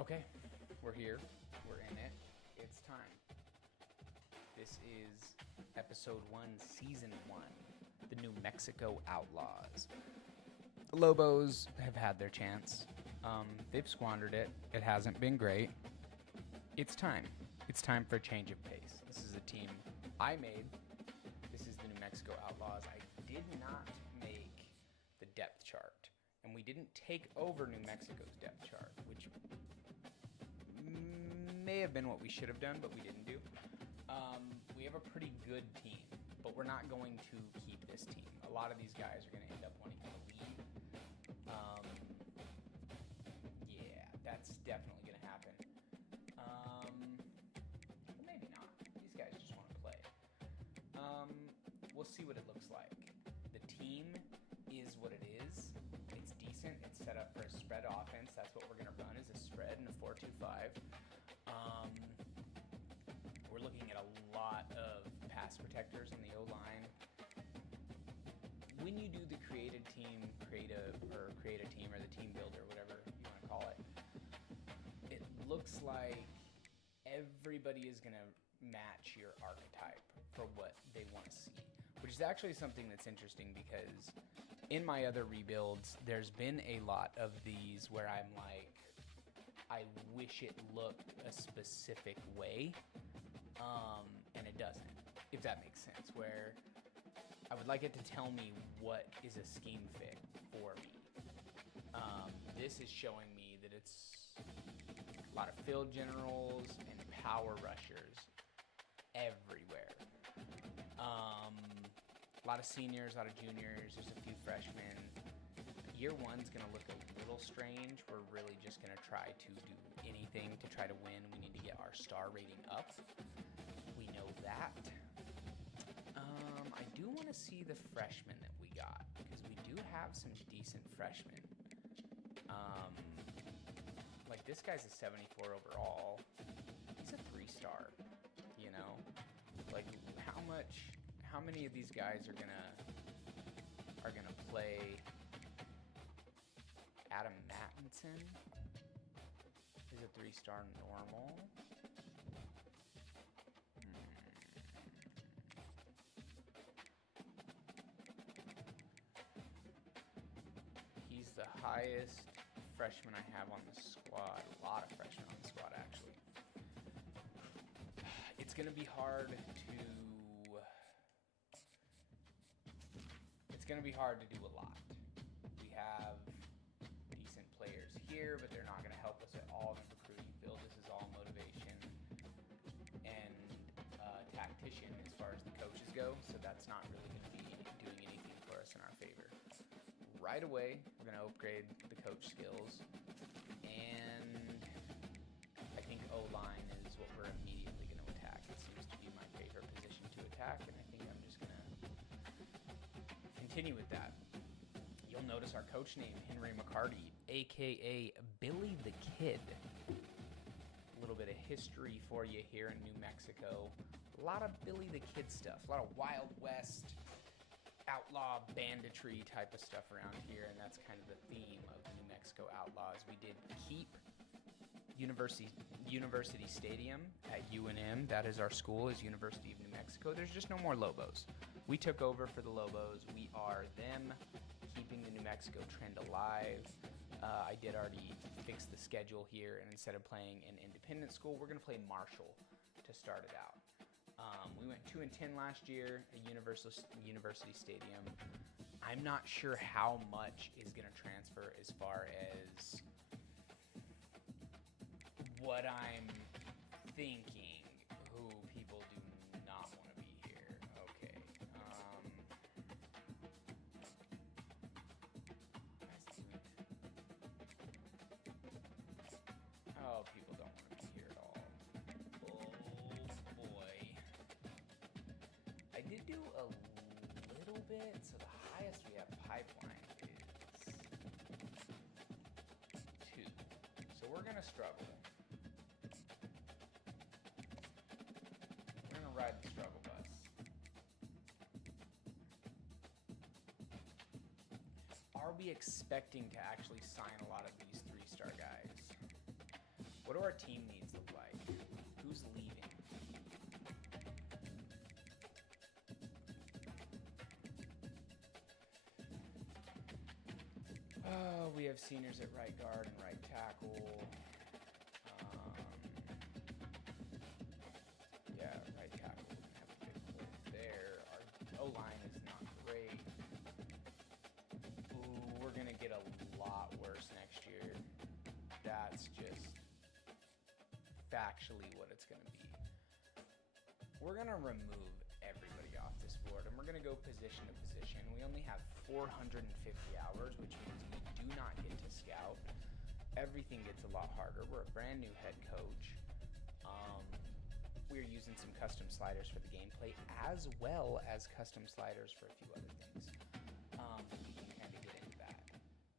Okay, we're here. We're in it. It's time. This is Episode 1, Season 1, the New Mexico Outlaws. The Lobos have had their chance. They've squandered it. It hasn't been great. It's time. It's time for a change of pace. This is a team I made. This is the New Mexico Outlaws. I did not make the depth chart. And we didn't take over New Mexico's depth chart, which may have been what we should have done, but we didn't do. We have a pretty good team, but we're not going to keep this team. A lot of these guys are going to end up wanting to leave. Yeah, that's definitely going to happen. Maybe not. These guys just want to play. We'll see what it looks like. The team is what it is. It's decent. It's set up for a spread offense. That's what we're going to run, is a spread and a 4-2-5. We're looking at a lot of pass protectors on the O-line. When you do the create a team or the team builder, whatever you want to call it, it looks like everybody is going to match your archetype for what they want to see, which is actually something that's interesting because in my other rebuilds, there's been a lot of these where I'm like, I wish it looked a specific way, and it doesn't, if that makes sense, where I would like it to tell me what is a scheme fit for me. This is showing me that it's a lot of field generals and power rushers everywhere. A lot of seniors, a lot of juniors, there's a few freshmen. Year one's going to look a little strange. We're really just going to try to do anything to try to win. We need to get our star rating up. We know that. I do want to see the freshmen that we got because we do have some decent freshmen. Like this guy's a 74 overall. He's a 3-star, you know? Like how many of these guys are gonna play? Adam Mattinson is a 3-star normal. He's the highest freshman I have on the squad. A lot of freshmen on the squad, actually. It's gonna be hard to do a lot. We have decent players here, but they're not going to help us at all in the recruiting field. This is all motivation and tactician as far as the coaches go, so that's not really going to be doing anything for us in our favor. Right away, we're going to upgrade the coach skills, and I think O-line is what we're immediately going to attack. It seems to be my favorite position to attack, and I think I'm just going to continue with that. You'll notice our coach name, Henry McCarty, a.k.a. Billy the Kid. A little bit of history for you here in New Mexico. A lot of Billy the Kid stuff. A lot of Wild West, outlaw banditry type of stuff around here, and that's kind of the theme of the New Mexico Outlaws. We did keep University Stadium at UNM. That is our school, is University of New Mexico. There's just no more Lobos. We took over for the Lobos. We are them, keeping the New Mexico trend alive. I did already fix the schedule here, and instead of playing an independent school, we're going to play Marshall to start it out. We went 2-10 last year at University Stadium. I'm not sure how much is going to transfer as far as what I'm thinking, who people do not want to be here. Okay. Oh, people don't want to be here at all. Oh, boy. I did do a little bit, so the highest we have pipeline is 2. So we're going to struggle. We're going to ride the struggle bus. Are we expecting to actually sign a lot of these 3-star guys? What do our team needs look like? Who's leaving? We have seniors at right guard and right tackle. Yeah, right tackle doesn't have a big hole there. Our O-line is not great. Ooh, we're going to get a lot worse next year. That's just factually what it's going to be. We're going to remove everybody off this board, and we're going to go position to position. We only have 450 hours, which means we do not get to scout. Everything gets a lot harder. We're a brand new head coach. We're using some custom sliders for the gameplay, as well as custom sliders for a few other things. We can kind of get into that.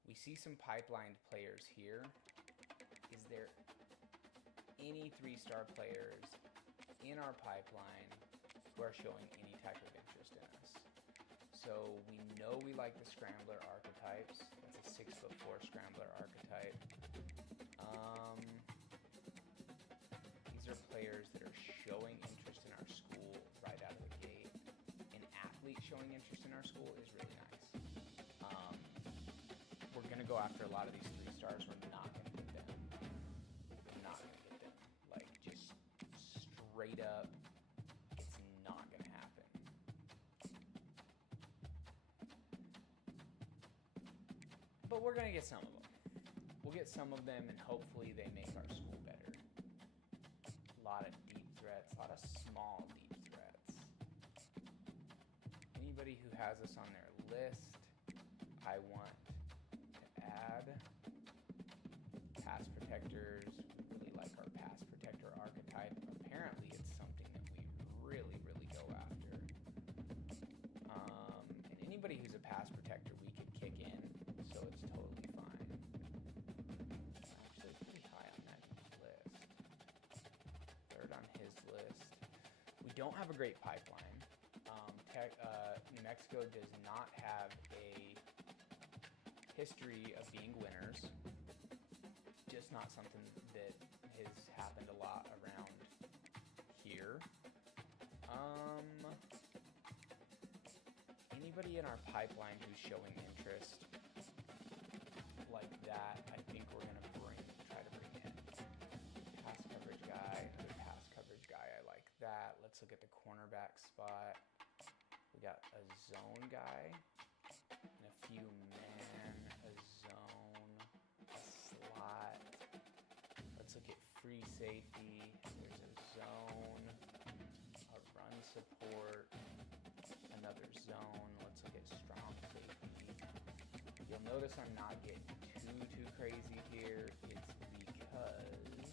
We see some pipelined players here. Is there any 3-star players in our pipeline who are showing any type of interest in us? So we know we like the scrambler archetypes. That's a 6'4" scrambler archetype. These are players that are showing interest in our school right out of the gate. An athlete showing interest in our school is really nice. We're going to go after a lot of these 3-stars. We're not going to get them. We're not going to get them. Like, just straight up, it's not going to happen. But we're going to get some of them. We'll get some of them, and hopefully they make our school better. A lot of deep threats, a lot of small deep threats. Anybody who has us on their list, I want to add. Pass protectors. We really like our pass protector archetype. Apparently it's something that we really, really go after. And anybody who's a pass protector we could kick in, so it's totally fine. Actually pretty high on that list. Third on his list. We don't have a great pipeline. New Mexico does not have a history of being winners. Just not something that has happened a lot around here. Anybody in our pipeline who's showing interest like that, I think we're gonna try to bring in. Pass coverage guy, another pass coverage guy, I like that. Let's look at the cornerback spot. We got a zone guy, and a few man, a zone, a slot. Let's look at free safety. There's a zone, a run support, another zone. Let's look at strong safety. You'll notice I'm not getting too crazy here. It's because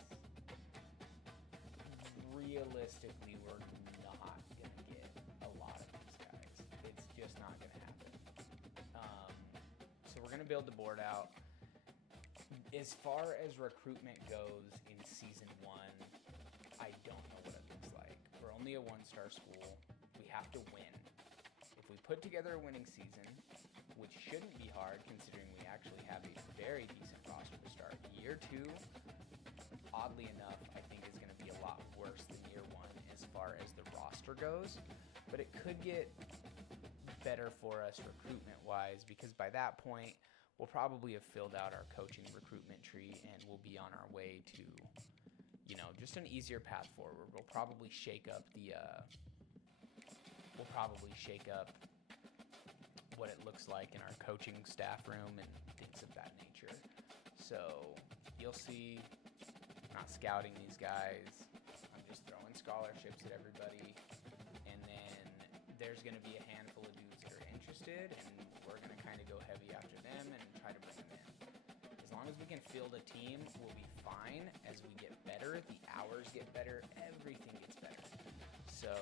realistically we're not gonna get a lot of these guys. It's just not gonna happen. So we're gonna build the board out. As far as recruitment goes in season 1, I don't know what it looks like. We're only a 1-star school. We have to win. If we put together a winning season, which shouldn't be hard considering we actually have a very decent roster to start. Year 2, oddly enough, I think is going to be a lot worse than year 1 as far as the roster goes, but it could get better for us recruitment-wise because by that point, we'll probably have filled out our coaching recruitment tree and we'll be on our way to, just an easier path forward. We'll probably shake up what it looks like in our coaching staff room and things of that nature. So you'll see, I'm not scouting these guys. I'm just throwing scholarships at everybody. And then there's going to be a handful of dudes that are interested, and we're going to kind of go heavy after them and try to bring them in. As long as we can field a team, we'll be fine. As we get better, the hours get better, everything gets better. So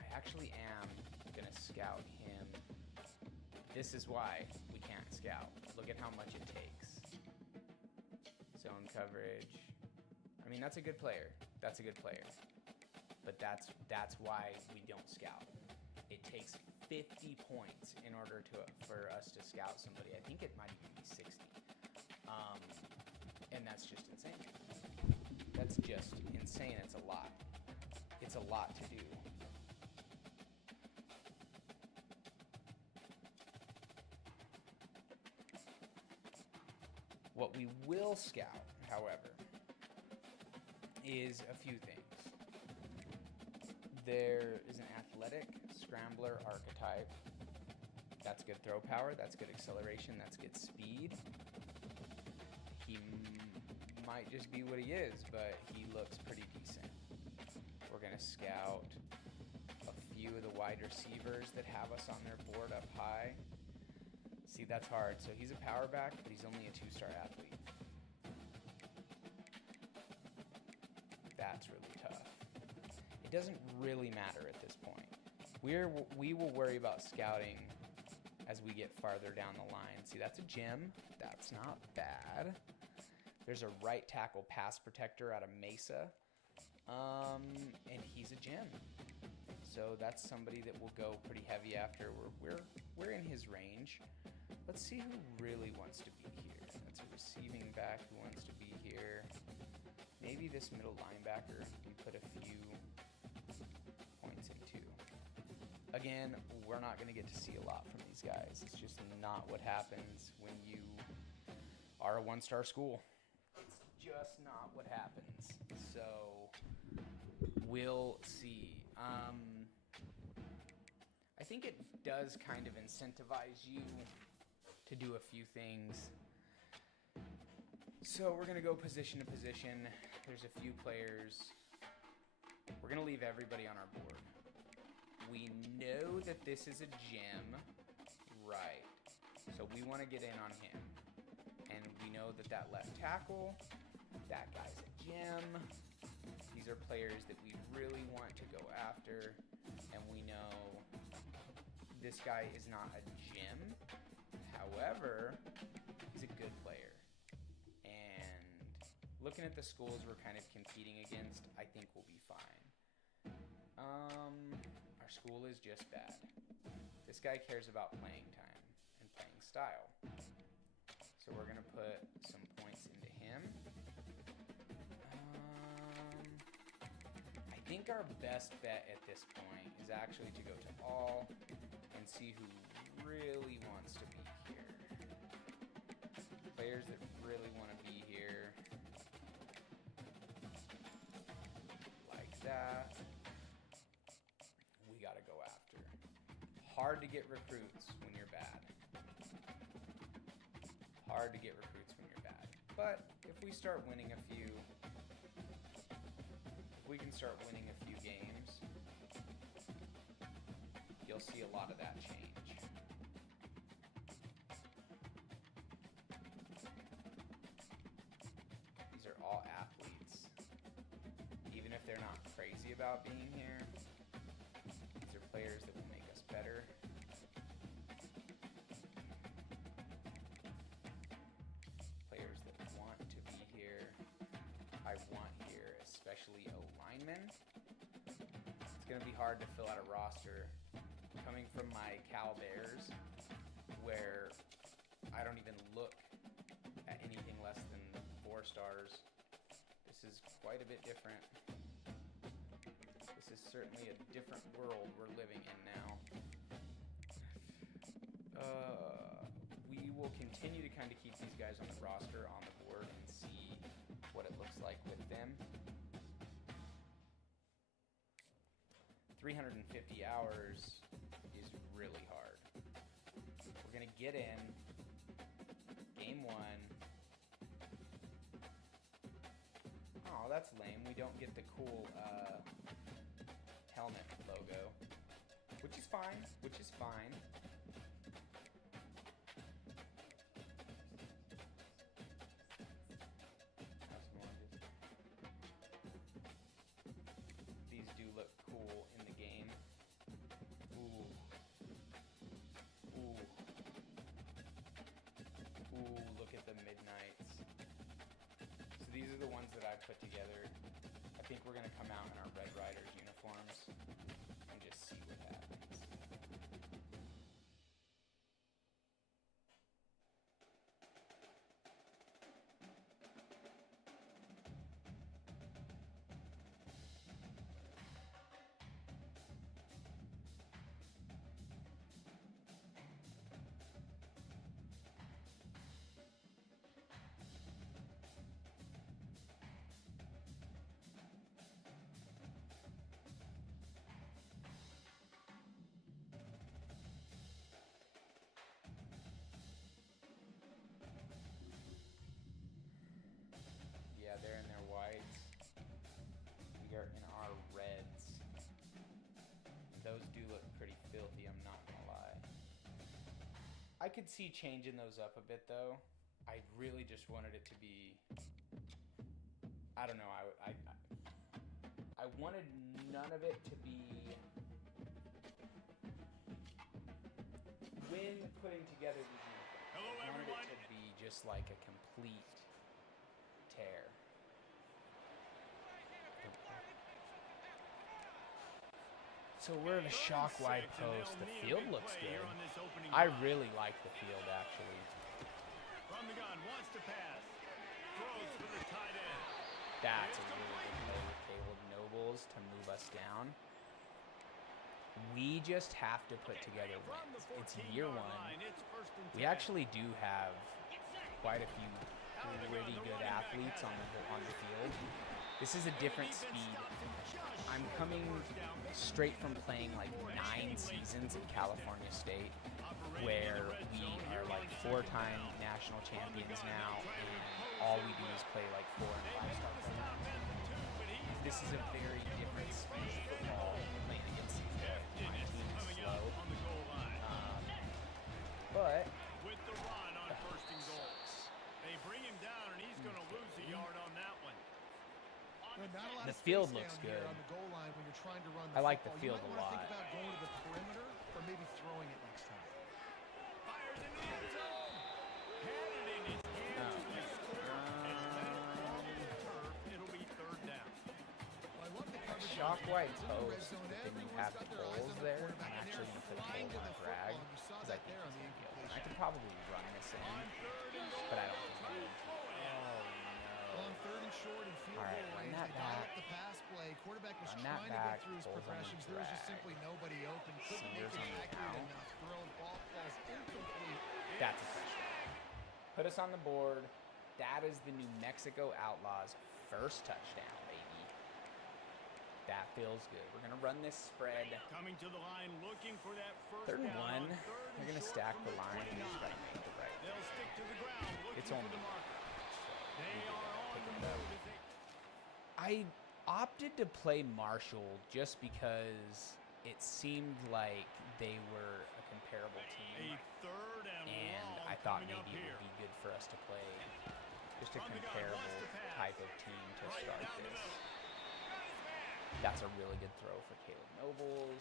I actually am going to scout him. This is why we can't scout. Look at how much it takes. Zone coverage. I mean, that's a good player. That's a good player. But that's why we don't scout. It takes 50 points in order for us to scout somebody. I think it might even be 60. And that's just insane. That's just insane. It's a lot. It's a lot to do. What we will scout, however, is a few things. There is an athletic scrambler archetype. That's good throw power, that's good acceleration, that's good speed. He might just be what he is, but he looks pretty decent. We're going to scout a few of the wide receivers that have us on their board up high. See, that's hard. So he's a power back, but he's only a 2-star athlete. That's really tough. It doesn't really matter at this point. We will worry about scouting as we get farther down the line. See, that's a gem. That's not bad. There's a right tackle pass protector out of Mesa. And he's a gem. So that's somebody that will go pretty heavy after. We're in his range. Let's see who really wants to be here. That's a receiving back who wants to be here. Maybe this middle linebacker we put a few points into. Again, we're not going to get to see a lot from these guys. It's just not what happens when you are a 1-star school. It's just not what happens. So we'll see. I think it does kind of incentivize you to do a few things. So we're going to go position to position. There's a few players. We're going to leave everybody on our board. We know that this is a gem, right? So we want to get in on him. And we know that that left tackle, that guy's a gem. These are players that we really want to go after. And we know this guy is not a gem. However, he's a good player. And looking at the schools we're kind of competing against, I think we'll be fine. Our school is just bad. This guy cares about playing time and playing style. So we're going to put some points into him. I think our best bet at this point is actually to go to all and see who really wants to be here. Players that really want to be here. Like that. We got to go after. Hard to get recruits when you're bad. Hard to get recruits when you're bad. But if we start winning a few, if we can start winning a few games, you'll see a lot of that change. These are all athletes. Even if they're not crazy about being here, these are players that will make us better. Players that want to be here. I want here, especially a lineman. It's going to be hard to fill out a roster. Coming from my Cal Bears, where I don't even look at anything less than 4 stars, this is quite a bit different. This is certainly a different world we're living in now. We will continue to kind of keep these guys on the roster, on the board, and see what it looks like with them. 350 hours is really hard. We're going to get in game 1. Oh, that's lame. We don't get the cool helmet logo, which is fine, These do look cool in the game. Ooh, look at the midnights. So these are the ones that I've put together. I think we're going to come out in our Red Riders uniforms and just see what happens. I could see changing those up a bit, though. I really just wanted it to be... I don't know. I wanted none of it to be... When putting together these uniforms, I wanted it to be just like a complete tear. So we're at a shock wide post. The field looks good. I really like the field, actually. From the gun, wants to pass. Throws for the tight end. That's a really good play with Caleb Nobles to move us down. We just have to put together wins. It's year one. We actually do have quite a few pretty good athletes on the field. This is a different speed. I'm coming straight from playing like 9 seasons at California State, where we are like 4-time national champions now, and all we do is play like 4- and 5-star players. This is a very different speed of football playing against these guys. My team is slow, but with the run on first and goal. They bring him down, and he's going to lose a yard on that one. The field looks good. On the goal line when you're trying to run the I like the football. field a You might lot. want to think about going to the perimeter or maybe throwing it next time. Fires in the end zone. Had it in his hands when he scored. And let it fall to the turf. It'll be third down. Well, I love the coverage. Shock wide In the red post, zone, but then you everyone's have got their eyes holes on the there. quarterback, I'm and actually they're going to put a flying hole to on the a drag, football, and you saw because I that think there on he's the going to be open. incompletion. I could probably run this in, On third and goal. but I don't think I need to. Well, on third and short and field All right, goal run range, that they dial back. up the pass play. Quarterback was Run that trying to back, get through his holes on the progressions. There was just drag. simply nobody open. Couldn't Seniors make on it the accurate out. enough. Throw the ball falls incomplete. That's a touchdown. Put us on the board. That is the New Mexico Outlaws' first touchdown, baby. That feels good. We're going to run this spread. Coming to the line, looking for that first 3rd and down 1. on third We're and going to short stack from the line and just 29. try to make the right. They'll stick to the ground, looking It's for only the marker. They we are on pick the it up. move as they... I opted to play Marshall just because it seemed like they were a comparable A team, third and and long I thought coming up maybe it here. would be good for us to play just a From the gun, comparable wants to pass. type of team to Right start down the this. middle. That's a really good throw for Caleb Nobles.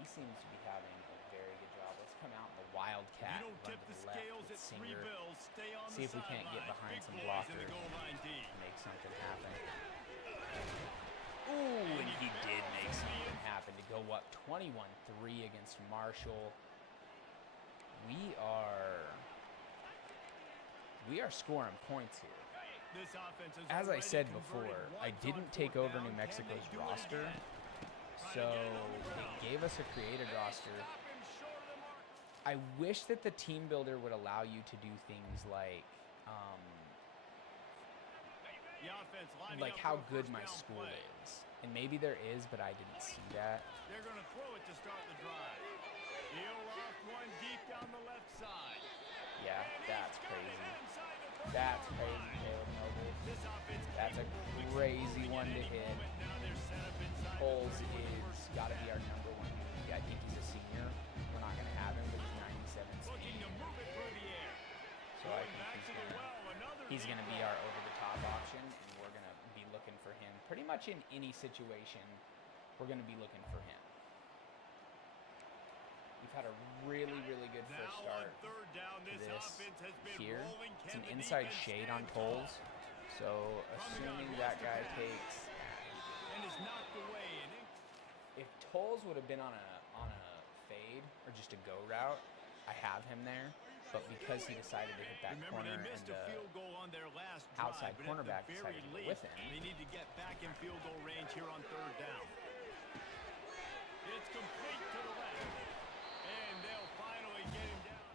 He seems to be having a very good job. Let's come out in the Wildcat You and don't run tip to the the left scales with at 3 Singer. bills. Stay on See the if we can't get sidelines. behind Big some boys in blockers the goal line D. and make something happen. Ooh, and he did make something happen to go up 21-3 against Marshall. We are scoring points here. This offense is As I already said converted before, I once didn't on take fourth over down. New Can Mexico's they do it roster, again? so it gave us a created roster. Stop him short of the mark. I wish that the team builder would allow you to do things like The offense lining up how for a good first my down school play. is. And maybe there is, but I didn't see that. They're going to throw it to start the drive. He'll loft one deep down the left side. Yeah, And that's he's got it crazy. inside the 30-yard That's crazy, line. Caleb Nobles. This offense That's a capable of crazy scoring one at to any hit. moment. Now they're set up inside the Coles 30 with the is first got to be snap. our number one dude. I think he's a senior. We're not going to have him, but he's 97 Looking speed. to move it through the air. So I Going think back to the well, another he's deep going to be ball. our over-the-top option, and we're going to be looking for him. Pretty much in any situation, we're going to be looking for him. We've had a really, really good Now first on start third down, to this this offense has been here. rolling. It's Can an the inside defense shade stand on tall? Coles. So assuming that guy takes, And is knocked away. And if Tolles would have been on a fade or just a go route, I have him there. But because he decided to hit that remember, corner they and missed a the field goal on their last outside drive, cornerback but at the very decided to go least, with him. they need to get back in field goal range here on third down. It's complete to the left. And they'll finally get him down.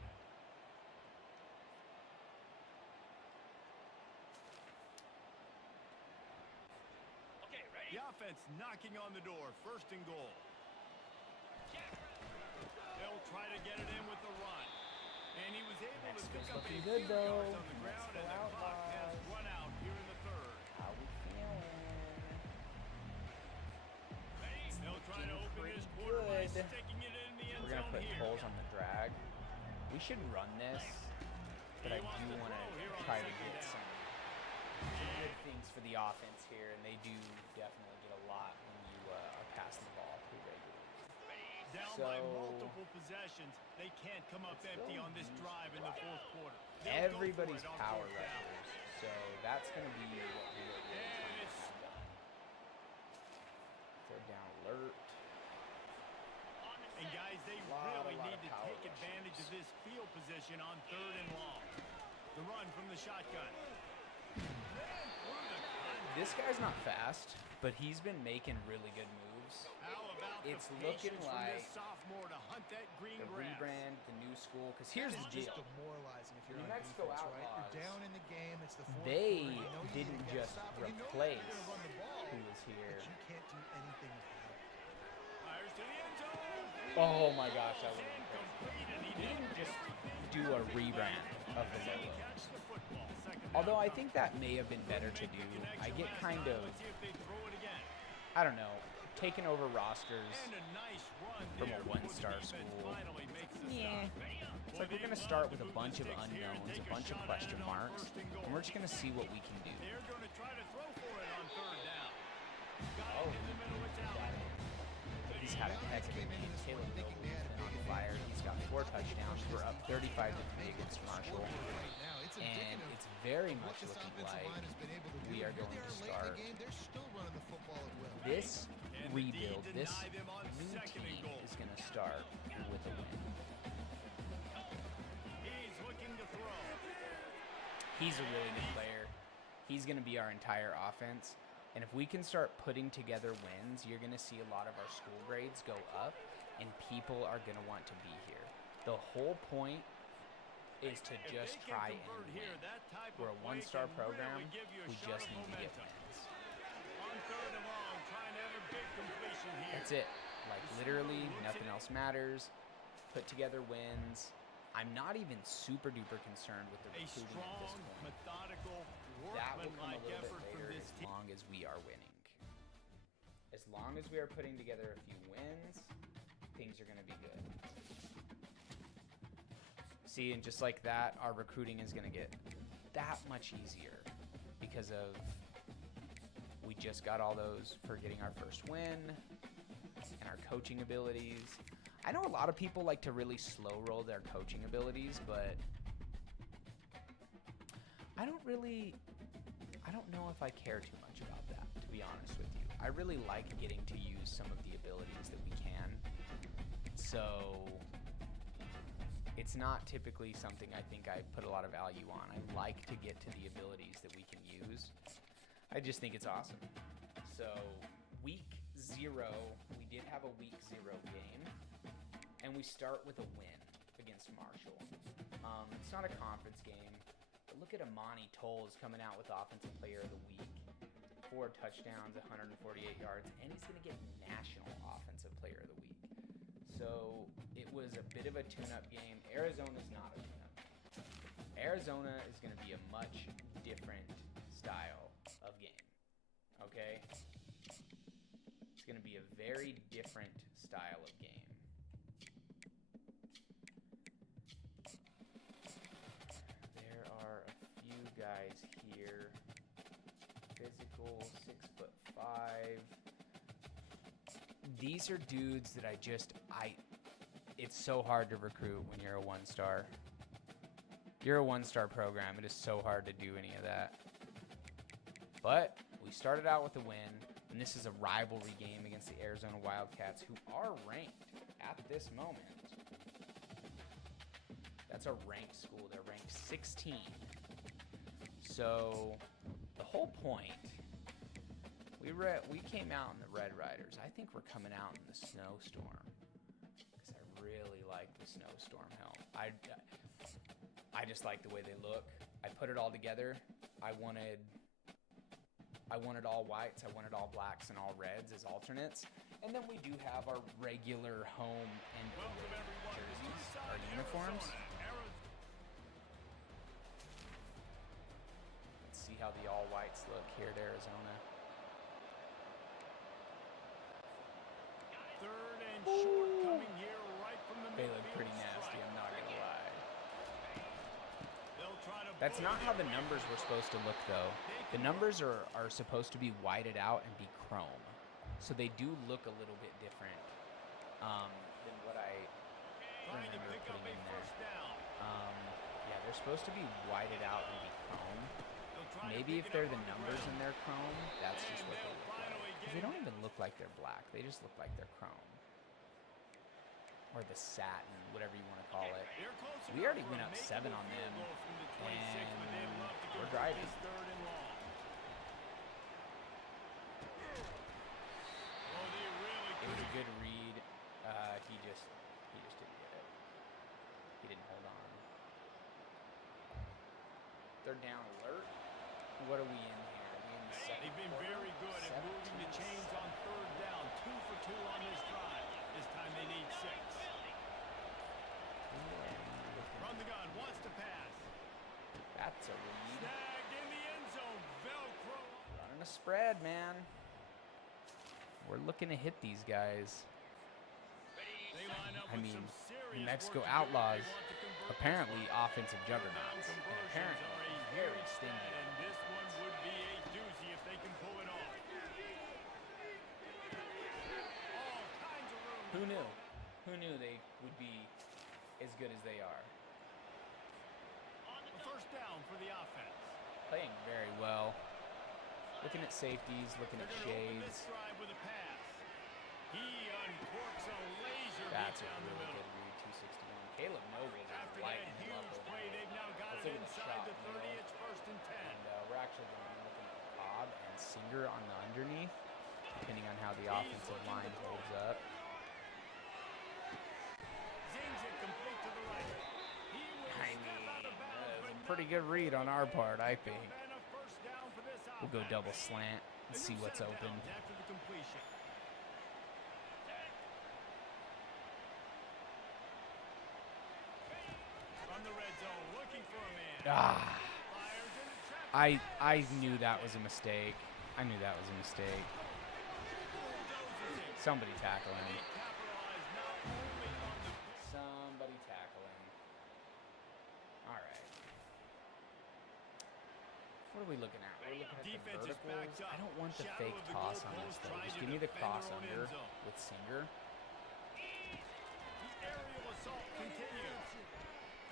Okay, ready? The offense knocking on the door. First and goal. They'll try to get it in with the run. And he was able to pick up a looking few good, though. yards on the ground, Mexico and the clock has Outlaws. run out here in the third. How we feeling? They'll try to Looking open pretty this quarter by good. sticking it in the end We're gonna zone put here. Coles on the drag. We should run this, but I do want to try to get some good things for the offense here, and they do definitely get a lot when you are passing the ball pretty regularly. Down by multiple possessions, they can't come up empty on this drive in the fourth quarter. Everybody's power rushers, so that's going to be what we look at. Third down alert. And guys, they really need to take advantage of this field position on 3rd and long. The run from the shotgun. This guy's not fast, but he's been making really good moves. It's looking like sophomore to hunt that green the grass. rebrand, the new school, because here's the deal. Just demoralizing if you're The on Mexico defense, right? Outlaws, You're down in the game. It's the fourth they quarter. You know you didn't need to get a just stop, and you know you're replace gonna run the ball, who was here. but you can't do anything about it. Fires to the end zone. Oh my gosh, that was Incomplete, and he He did didn't just everything do a rebrand of the logo. catch the football. Second Although I down. think that may have been better to do. I get kind of, Let's see if they throw it again. I don't know, taking over rosters And a nice run from there a before the one-star defense school. finally makes the Yeah. stop. It's like we're going to start with a bunch of unknowns, a bunch of question marks, and we're just going to see what we can do. They're going to try to throw for it on 3rd down. Got Oh, it in the middle, it's out. he's had a heck of a game. Taylor Noble has been on fire. He's got 4 touchdowns. We're up 35-3 against Marshall. Right now, it's And indicative it's very of what much this looking offensive like line has been able to do. we are Here going they to are late in the start game. They're still running the football at will. this And the D rebuild, this deny them on new 2nd and team goal. is going to start with a win. He's looking to throw. He's a really good player. He's going to be our entire offense. And if we can start putting together wins, you're going to see a lot of our school grades go up, and people are going to want to be here. The whole point is to If just they can try and convert win. here, that type We're of a play one-star can program. really give you a We shot just of need to get momentum. wins. On 3rd and long, trying to have a big completion here. That's it. Like, literally, nothing else matters. Put together wins. I'm not even super duper concerned with the A recruiting at strong, this point. methodical, That will come a workmanlike little effort bit from later this as team. long as we are winning. As long as we are putting together a few wins, things are going to be good. See, and just like that, our recruiting is going to get that much easier because of we just got all those for getting our first win and our coaching abilities. I know a lot of people like to really slow roll their coaching abilities, but I don't know if I care too much about that, to be honest with you. I really like getting to use some of the abilities that we can. So it's not typically something I think I put a lot of value on. I like to get to the abilities that we can use. I just think it's awesome. So week 0, we did have a week 0 game, and we start with a win against Marshall. It's not a conference game, but look at Amani Tolles coming out with Offensive Player of the Week. 4 touchdowns, 148 yards, and he's going to get National Offensive Player of the Week. So it was a bit of a tune-up game. Arizona's not a tune-up game. Arizona is going to be a much different style of game. Okay? It's going to be a very different style of game. There are a few guys here. Physical, 6'5". These are dudes that it's so hard to recruit when you're a 1-star. You're a 1-star program. It is so hard to do any of that. But we started out with a win, and this is a rivalry game against the Arizona Wildcats, who are ranked at this moment. That's a ranked school. They're ranked 16. So the whole point, we came out in the Red Riders. I think we're coming out in the Snowstorm because I really like the Snowstorm helm. I just like the way they look. I put it all together. I wanted all whites, I wanted all blacks and all reds as alternates. And then we do have our regular home and Welcome everyone to jerseys, Eastside, our uniforms. Arizona. Let's see how the all whites look here at Arizona. 3rd and short coming here right from the They look midfield pretty nasty, stripe. I'm not gonna lie. That's not how the numbers were supposed to look, though. The numbers are supposed to be whited out and be chrome. So they do look a little bit different than what I remember putting in there. Yeah, they're supposed to be whited out and be chrome. Maybe if they're the numbers and they're chrome, that's just what they look like. Because they don't even look like they're black. They just look like they're chrome. Or the satin, whatever you want to call it. We already went up 7 on them, and we're driving. It was a good read. He just didn't get it. He didn't hold on. Third down alert. What are we in here? Are we in the second They've been quarter? very good at moving the chains on third down. 2 for 2 on this drive. This time they need 6. Run the gun, wants to pass. That's a read. Snagged in the end zone. Velcro. Running a spread, man. We're looking to hit these guys. They line up I with mean, some serious the Mexico work to do if they Outlaws, want to convert apparently this one. offensive juggernauts, and Conversions apparently are a very huge stingy. stat, and this one would be a doozy if they can pull it off. All kinds of room. Who knew? Who knew they would be as good as they are? A first down for the offense. Playing very well. Looking at safeties, looking They're at going to open this shades. drive with a pass. He uncorks a laser That's beat a down the really middle. good read, 261. Caleb Noble is After that lighting him up huge over play, there. they've now got Let's it look at the inside shot, the 30. It's first and 10. And we're actually going to be looking at Cobb and Singer on the underneath, depending on how the offensive line holds up. Zings it complete to the right. He will I step mean, out of bounds, that was but a pretty good read on our part, I think. and a first down for this We'll go offense. double slant and A see new what's set of open. downs after the completion. From the red zone, looking for a man. Ah, Fires into traffic. I knew that was a mistake. I knew that was a mistake. Bulldozes it. Somebody tackle And him. he capitalized not only on the Somebody tackle him. All right. What are we looking at? We're looking at defense the is backed verticals. up. I don't want the Shadow fake of the toss on goalpost this though. trying Just to give me the defend cross their own under end zone. with Singer. The aerial assault continues.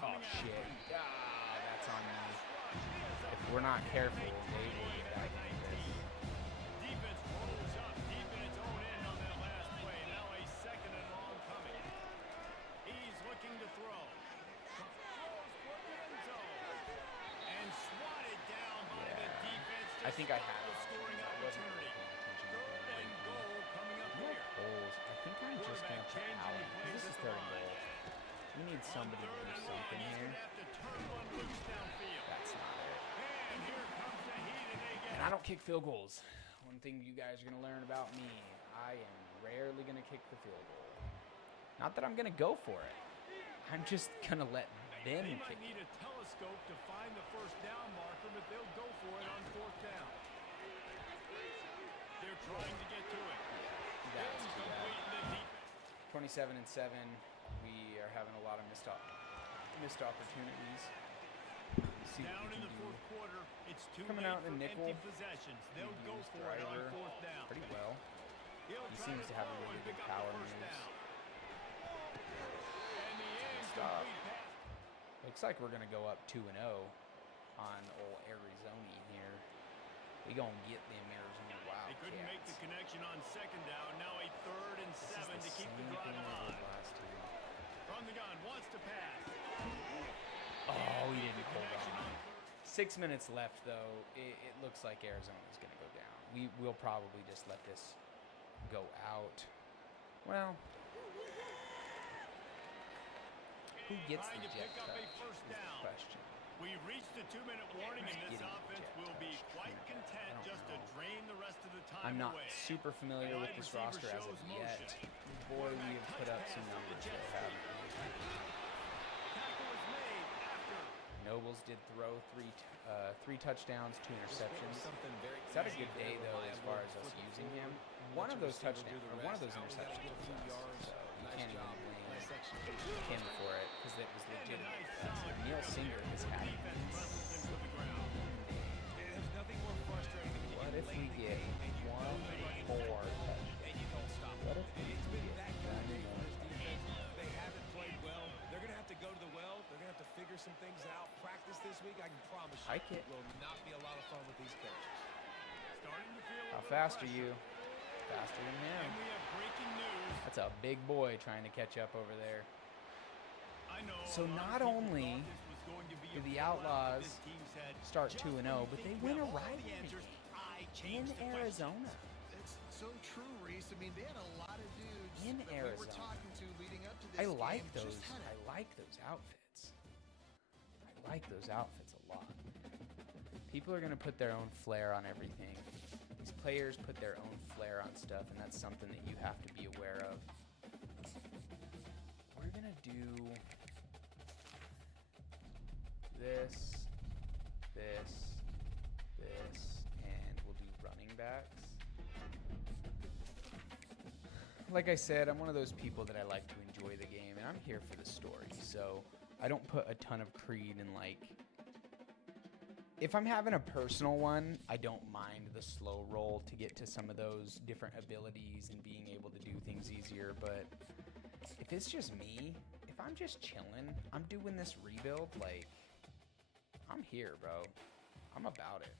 Oh shit. Ah, that's on me. If we're not careful, they will get back into this. Defense rolls up deep in its own end on that last play. Now a second and long coming. He's looking to throw. Throws for the end zone. And swatted down by the defense. I think I stop had the it. scoring I wasn't opportunity. paying attention to Third the and goal coming up No here. holes. I think I'm just gonna put Allen. 'Cause This is third and goal. We need somebody to Third do and long, something he's here. gonna have to turn one loose downfield. That's not it. And here comes the heat, and they get And I don't kick field goals. One thing you guys are gonna learn about me: I am rarely gonna kick the field goal. Not that I'm gonna go for it. I'm just gonna let them They kick. might need a telescope to find the first down marker, but they'll go for it on fourth down. They're trying to get to it. That's too bad. Incomplete in the deep. 27-7. We are having a lot of missed opportunities. See what Down we in can the do. fourth quarter, it's too Coming late out in for nickel. empty possessions. They'll We go use for it on driver fourth down. pretty well. He'll He try seems to have throw really and good pick up the power first moves. down. And the Stop. incomplete pass. Looks like we're gonna go up 2-0 on old Arizona here. We gonna get them Arizona They couldn't make the Wildcats. connection on second down. Now a third and This 7 is to the keep the same drive thing as alive. the last two. From the gun, wants to pass. Oh, he didn't hold Connection on. on 6 minutes left, though. It looks like Arizona's going to go down. We'll probably just let this go out. Well, who gets the Trying to jet pick up a touch first is the down. question. We've reached the 2-minute warning, and this Getting the offense jet will be touch. quite I content don't just to know. drain the rest of the time I'm not away. super familiar with Wide this receiver roster as of shows yet. motion. Boy, we Quarterback have touch put up pass some to the numbers jet that have. Tackle was made after. Nobles did throw three touchdowns, 2 interceptions. Is that a good day though, as far as us using him? One of those touchdowns, or one of those interceptions was us, so you can't even blame him for it because it was legitimate. Neil Singer has had week, I can promise you, Like it. will not be a lot of fun with these coaches. Starting to feel a How little fast are pressure. you? Faster than him. And we have breaking news. That's a big boy trying to catch up over there. I know So a lot not of people only thought this was going to be do a the blowout, Outlaws this team's had start just 2-0, when you but think they we win a have all the rivalry answers, game I in changed the Arizona. It's so true, Reese. I mean, they had a lot of dudes In that we were Arizona. talking to leading up to I this like game. those. Just had I like those outfits. I like those outfits a lot. People are gonna put their own flair on everything. These players put their own flair on stuff, and that's something that you have to be aware of. We're gonna do this, and we'll do running backs. Like I said, I'm one of those people that I like to enjoy the game, and I'm here for the story, so I don't put a ton of creed in, like... If I'm having a personal one, I don't mind the slow roll to get to some of those different abilities and being able to do things easier, but if it's just me, if I'm just chilling, I'm doing this rebuild, like, I'm here, bro. I'm about it.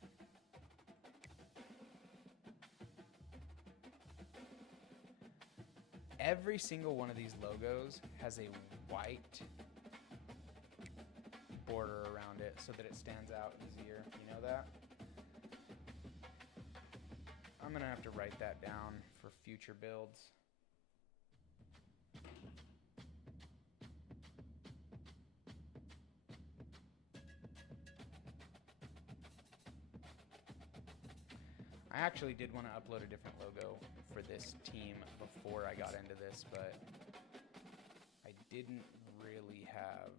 Every single one of these logos has a white border around it so that it stands out easier. You know that? I'm gonna have to write that down for future builds. I actually did want to upload a different logo for this team before I got into this, but I didn't really have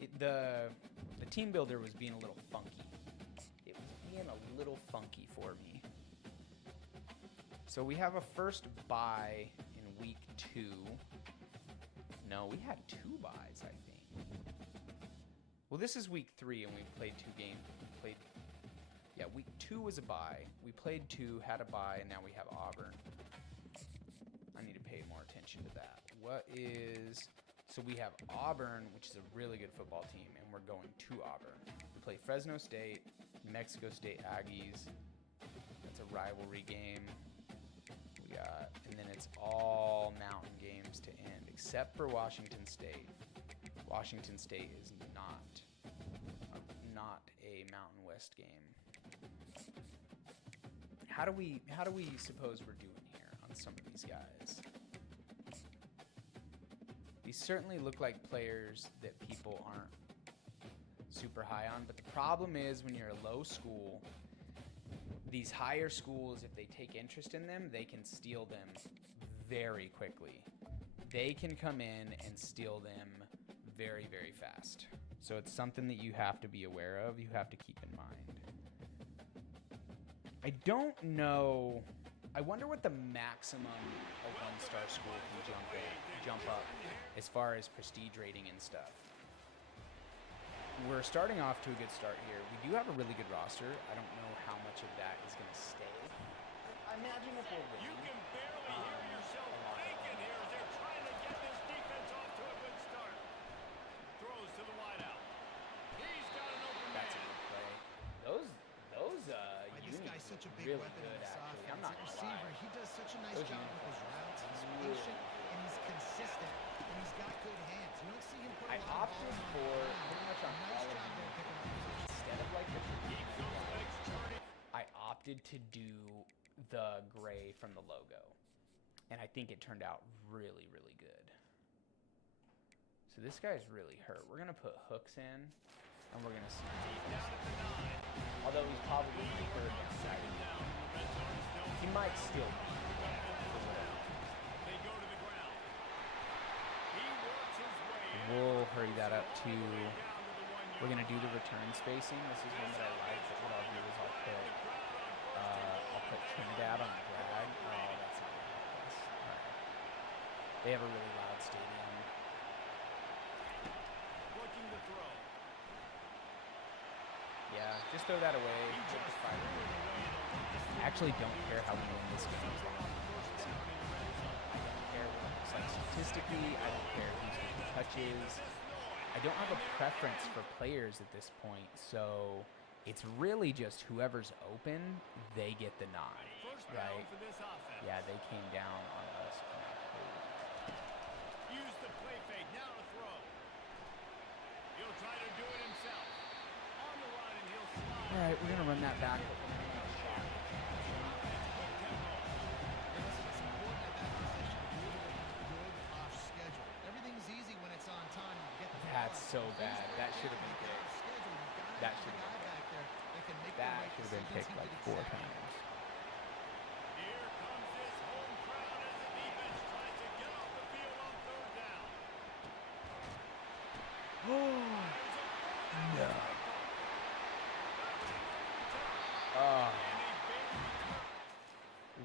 it. The team builder was being a little funky. It was being a little funky for me. So we have a first bye in week 2. No, we had 2 byes, I think. Well, this is week 3, and we played 2 games. Yeah, week 2 was a bye. We played 2, had a bye, and now we have Auburn. I need to pay more attention to that. So we have Auburn, which is a really good football team, and we're going to Auburn. We play Fresno State, Mexico State Aggies. That's a rivalry game. And then it's all mountain games to end, except for Washington State. Washington State is not a Mountain West game. How do we suppose we're doing here on some of these guys? These certainly look like players that people aren't super high on, but the problem is when you're a low school, these higher schools, if they take interest in them, they can steal them very quickly. They can come in and steal them very, very fast. So it's something that you have to be aware of, you have to keep in mind. I don't know. I wonder what the maximum a one-star school can jump up as far as prestige rating and stuff. We're starting off to a good start here. We do have a really good roster. I don't know how much of that is going to stay. I imagine if we're You winning. can barely hear yourself thinking here as they're trying to get this defense off to a good start. Throws to the wideout. He's got an open That's a man. good play. Those This unis guy's such a look big really weapon good, in this actually. offense. I'm not At gonna receiver, lie. he does such a nice Those job with his uniforms routes. He's really patient and he's consistent, and he's got good hands. You don't see him put a I lot of opted balls on for the ground. pretty much on Nice all of job them. there picking up position. Instead of like the Keeps those legs turning. I opted to do the gray from the logo. And I think it turned out really, really good. So this guy's really hurt. We're going to put hooks in, and we're going to see. He's down at the 9. Although he's probably hurt inside. Second down. Red zone still. He might still be. They go to the ground. He works his way in. We'll hurry that up to... All the way down to the 1 yard We're going to do the line. return spacing. This is one that I like. But what I'll do is I'll put Trinidad on the drag. Oh, that's not nice. All right. They have a really loud stadium. Looking to throw. Yeah, just throw that away. He Get the just fire. threw it away in a wonderful I actually don't care how we win this game as long as we win this game. I don't care what it looks like statistically. I don't care who's getting touches. I don't have a preference for players at this point, so it's really just whoever's open, they get the nod, First down right? for this offense. Yeah, they came down on us. Use the play fake. Now to throw. He'll try to do it himself. On the run, and he'll slide. All right, we're going to run that back. It's important at that position to be able to be good off schedule. Everything's easy when it's on time. You get the ball That's out. so Things bad. that That are should have been off picked. schedule, you've gotta That have should a have guy been back there that can make the That right should have been decisions. picked He like did 4 exactly times. Here comes this home crowd as the defense tries to get off the field on third down. No. Oh.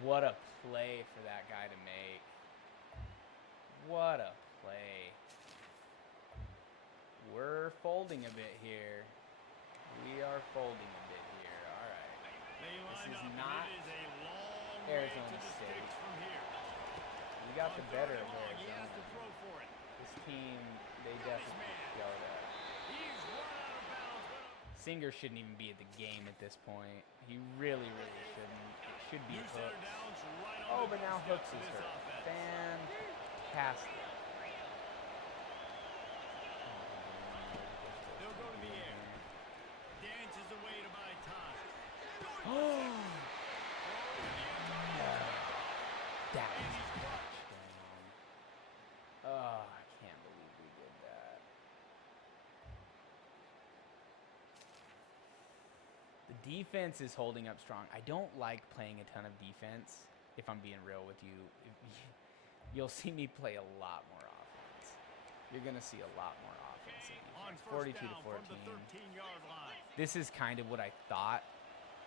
What a play for that guy to make. What a play. We're folding a bit here. We are folding a bit here. All right. They line is up, not and it is a long Arizona way to the State. sticks from here. We got the On better third of and long, he has to Arizona. throw for it. This team, they Got his definitely man. showed up. He's run out of bounds. But Singer shouldn't even be at the game at this point. He really, really shouldn't. It should be new center Hooks. downs right on Oh, the but now doorstep Hooks for is this hurt. offense. Fantastic. They'll go to the air. Dances away to buy time. Oh, Throw it to the end zone. that was a touchdown. Oh, I can't believe we did that. The defense is holding up strong. I don't like playing a ton of defense, if I'm being real with you. You'll see me play a lot more offense. You're going to see a lot more offense than On defense. first 42 to down from 14. the 13-yard line. This is kind of what I thought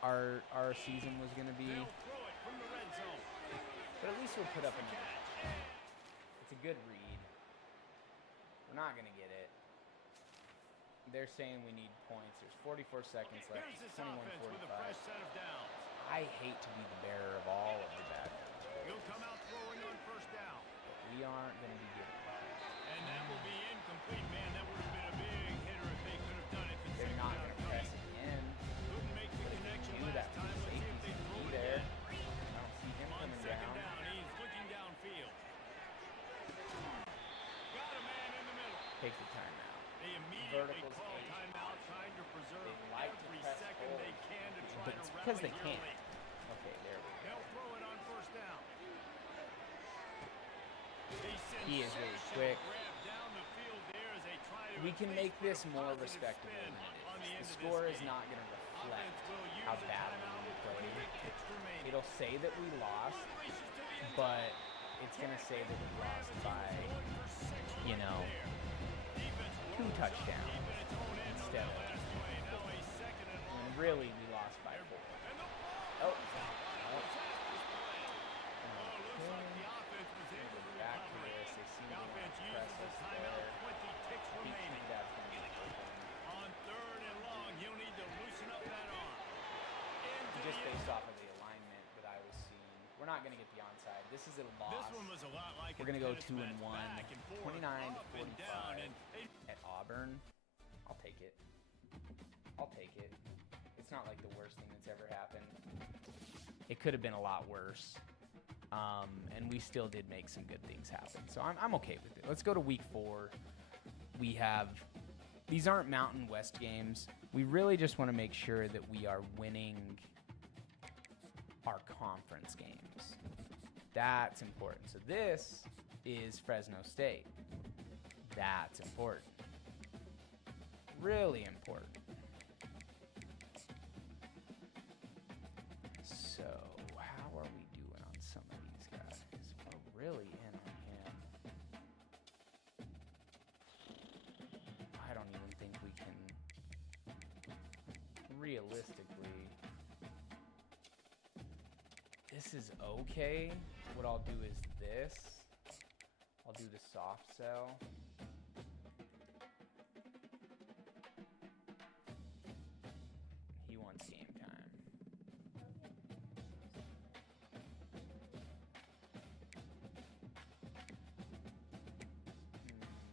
our season was going to be. They'll throw it from the red zone. But at least we'll put up The a catch. It's a good read. We're not going to get it. They're saying we need points. There's 44 seconds left. Here's It's this offense with a fresh 21-45. set of downs. I hate to be the bearer of all of the bad news. He'll come out throwing on first down. We aren't going to be getting it. And that will be incomplete. Man, that would have been a big hitter if they could have done it. But They're second not down going to coming. press again. Couldn't make the connection Do that last time. Let's see if safety's they going to throw be it there. again. I don't see him On coming second down. down, he's looking downfield. Got a man in the middle. Take the timeout. They immediately Verticals call eight. timeout, trying to preserve They like to every press second forward. they can to try But to it's because rally they here can't. late. Okay, there we go. They'll throw it on first down. He is really quick. Grab down the field there as they try to We can at make least put this a more positive respectable spin than on it the is. end The of score this is game. not going to reflect Offense will use how the badly timeout we with played. 28 ticks remaining. It'll say that we lost, Races to the end zone. but it's going to say that we lost by, you know, 2 touchdowns instead of, when really we lost by 4. Oh, back to this. They seem to want to press us there. He that's going to be open. On third and long, he'll need to loosen up that arm. Just based off of the alignment that I was seeing. We're not going to get the onside. This is a loss. This one was a lot like We're a going to go tennis 2 and match, 1. back and forth, 29 to up and down, 45 and at Auburn. I'll take it. I'll take it. It's not like the worst thing that's ever happened. It could have been a lot worse. And we still did make some good things happen. So I'm okay with it. Let's go to week 4. We have, these aren't Mountain West games. We really just want to make sure that we are winning our conference games. That's important. So this is Fresno State. That's important. Really important. So how are we doing on some of these guys? We're really in on him. I don't even think we can realistically. This is okay. What I'll do is this. I'll do the soft sell. He wants game time.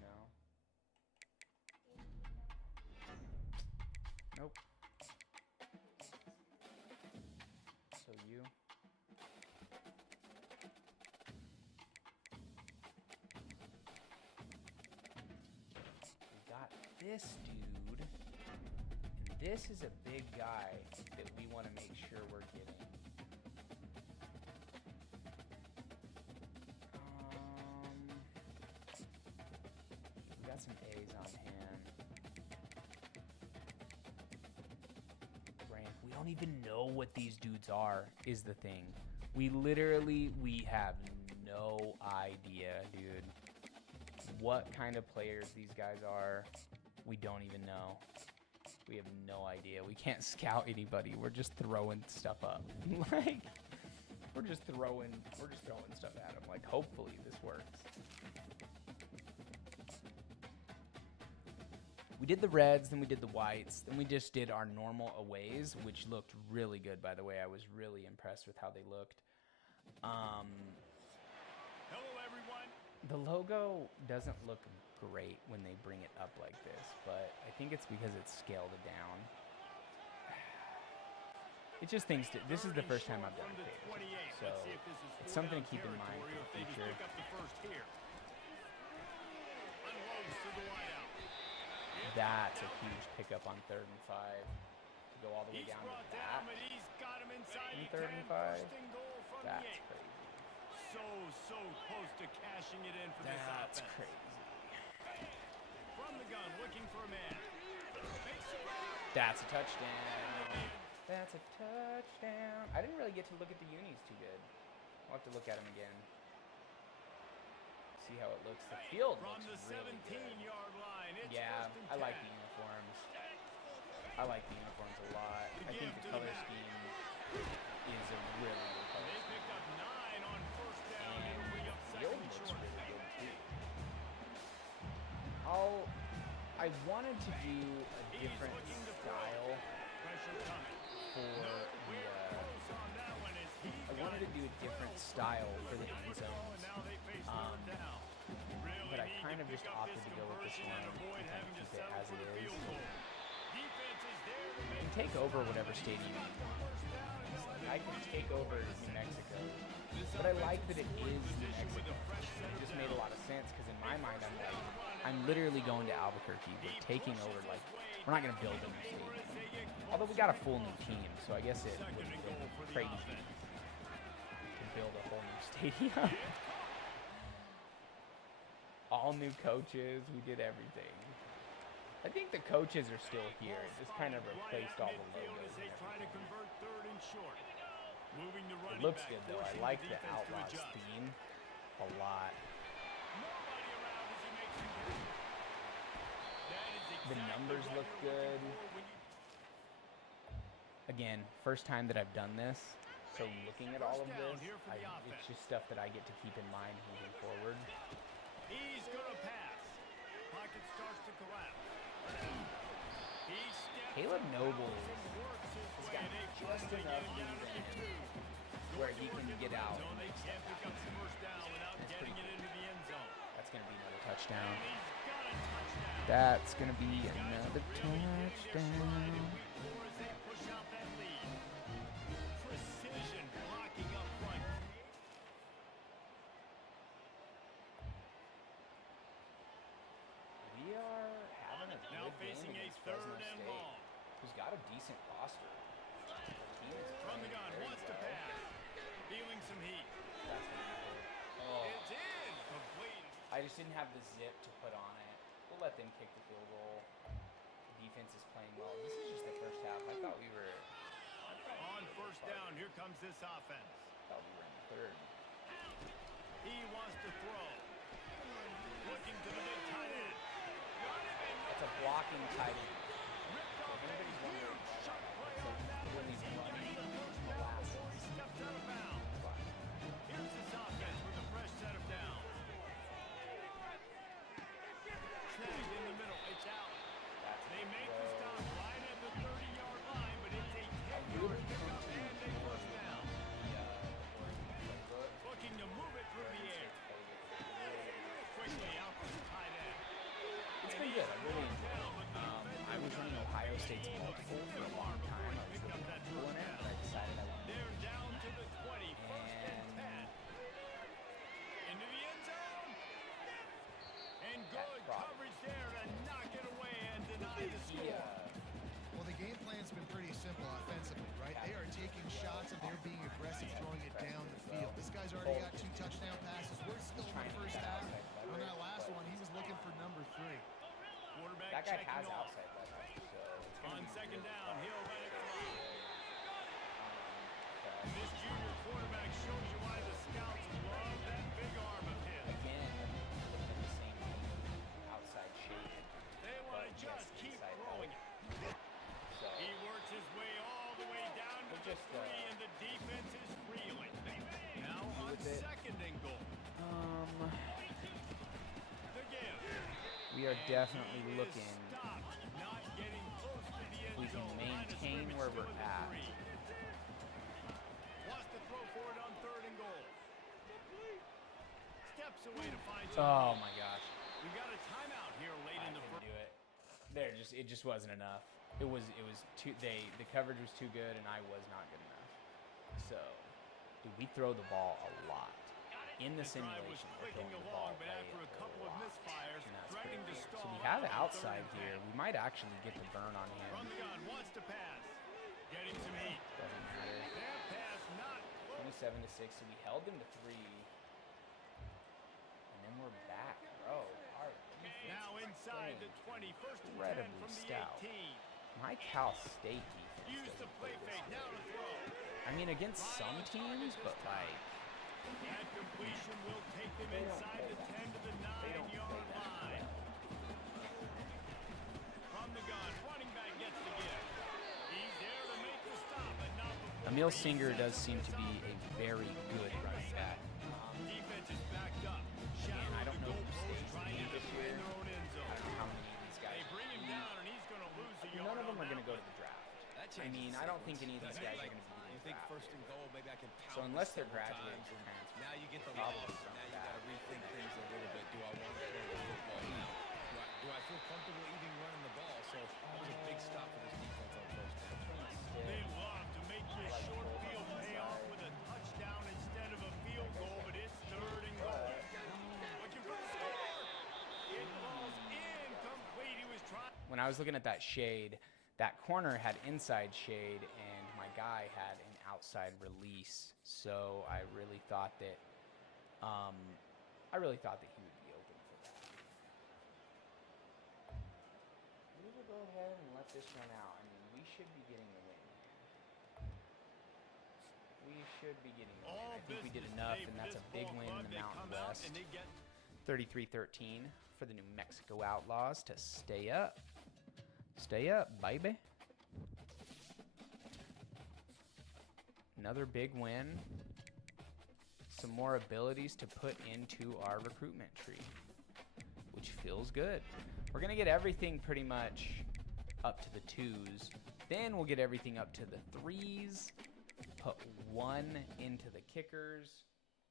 No. Nope. So you. We got this dude. And this is a big guy that we want to make sure we're getting. We got some A's on hand. Rank. We don't even know what these dudes are, is the thing. We have no idea, dude. What kind of players these guys are, we don't even know. We have no idea. We can't scout anybody. We're just throwing stuff up. Like, we're just throwing stuff at them. Like, hopefully this works. We did the reds, then we did the whites, then we just did our normal aways, which looked really good, by the way. I was really impressed with how they looked. Hello, everyone. The logo doesn't look great when they bring it up like this, but I think it's because it's scaled down. It just thinks that this is the first time I've done it, so it's something to keep in mind for the future. That's a huge pickup on 3rd and 5. To go all the way down to that in 3rd and 5. That's crazy. So close to cashing it in for this offense. That's crazy. From the gun, looking for a man. That's a touchdown. That's a touchdown. I didn't really get to look at the unis too good. I'll have to look at them again. See how it looks. The field From looks the really good. 17-yard line. It's Yeah, first and I like 10. the uniforms. I like the uniforms a lot. I think the color scheme is a really good color They scheme. picked up 9 on first down. And It'll bring up the second field and looks short. really good too. I wanted to do a different style Pressure coming. for the Close on that one as he I wanted to do a different style for the end and zones, now they face third down. Really but I need kind to of pick just up opted to go with this conversion one and and avoid kind of having to keep it settle as for it the is. field goal. Defense is there to make And take over whatever stadium you want. I can take over New Mexico, but I like that it is New Mexico. It just made a lot of sense because in my mind I'm like, I'm literally going to Albuquerque. We're taking over, like, we're not going to build a new stadium. Although we got a full new team, so I guess it would have been crazy to build a whole new stadium. All new coaches, we did everything. I think the coaches are still here. It just kind of replaced all the logos and everything. It looks good though. I like the Outlaws theme a lot. The numbers look good. Again, first time that I've done this, so looking at all of this, it's just stuff that I get to keep in mind moving forward. He's gonna pass. Pocket starts to collapse. He steps Caleb Noble and works his has way. got They just finally enough get him down to movement 2. where he can get out. So they can't pick up the first down without That's getting pretty it into the end zone. That's going to be another touchdown. And he's got a touchdown. That's going to be another Really hitting their stride in touchdown. week 4 as they push out that lead. Precision blocking up front. We are having a Now good game facing a against Fresno third and State, long. who's got a decent roster. The team is From the playing gun, very wants to well. pass. Feeling some heat. That's gonna be good. Oh, It's in. Complete. I just didn't have the zip to put on it. We'll let them kick the field goal. The defense is playing well. This is just the first half. I thought we were On first down, here comes this offense. in the third. He wants to throw. Looking to the big tight end. Got him in. It's a blocking tight end. Ripped So off if a anybody's wondering huge why shot that play looks on like that when one. he's running He's the first molasses. before he steps out of bounds. It's fine. Here's this offense with a fresh set of downs. Snagged in the middle. It's out. That's They a make throw. the stop right at the 30-yard line, but it's a I 10-yard really pickup think and a first down. Looking to move it through the air. Quickly out to the tight end. It's been good. I really enjoyed it. I was running Ohio State's multiple guy has outside leverage, so it's going to On be second really down, hard. he'll let it fly. Okay. This junior quarterback shows you why the scouts love that big arm of his. Again, looking at the same outside shape. They want to But just yes, keep inside throwing it. So He works his way all the way down to We'll the just, 3, and the defense is reeling. Now on with it. second and goal. The give. we are And definitely he is looking. stopped, not getting close to the end We can zone. Line of maintain scrimmage where still we're the at. 3. Wants to throw for it on third and goal. Steps away to find Oh somebody. my gosh! We got a timeout here late I in the couldn't first. do it. It just wasn't enough. It was too. The coverage was too good, and I was not good enough. So, dude, we throw the ball a lot. In the The drive was simulation, we're clicking throwing the along, ball but after a couple of lot, misfires, and that's threatening pretty to weird. stall So we have out on outside third and here. 10. We might actually get the burn on him. From the gun, wants to pass. Getting some heat. Doesn't matter. That pass not close. 27-6. So we held them to 3, and then we're back, bro. Our defense Now is inside the playing 20, first and 10 incredibly from the stout. 18. My Cal State defense Use the doesn't play play this fake, now good. to throw. I mean, against Right some on target teams, this but time. like, That completion will take them They don't inside play the that. 10 to the they don't 9-yard play that line. well. From the gun, running back gets the give. He's there to make the stop, but not before Emil he Singer sets does seem to us be up. a very good running back. Defense is backed up. Again, I don't Shadow know the who goalpost, stays trying in to this defend year. their own end I zone. don't know how many of these guys. They bring him leave. down, and he's going to lose a yard. None of them on are going to that go one. to the draft. That I changes mean, the I don't think sequence. any of these That's guys like, are going to be you getting think drafted. first and goal, maybe I can pound So unless they're several graduating times, from and transfer, now you get the probably loss. from Now you that. got to rethink things a little bit. Do I want to play the football now? Do I feel comfortable even running the ball? So that was a big stop for this defense on first down. They love to make this short field pay off with a touchdown instead of a field goal, but it's third and goal. Looking for the score. It falls incomplete. He was trying. When I was looking at that shade, that corner had inside shade, and my guy had an outside release. So I really thought that, he would be open for that. We will go ahead and let this run out. I mean, we should be getting the win here. We should be getting the win. All I think we did business enough, today and for that's a this big ball win club. in the They Mountain come out West. and they get 33-13 for the New Mexico Outlaws to stay up. Stay up, baby. Another big win. Some more abilities to put into our recruitment tree, which feels good. We're going to get everything pretty much up to the 2s. Then we'll get everything up to the 3s. Put 1 into the kickers.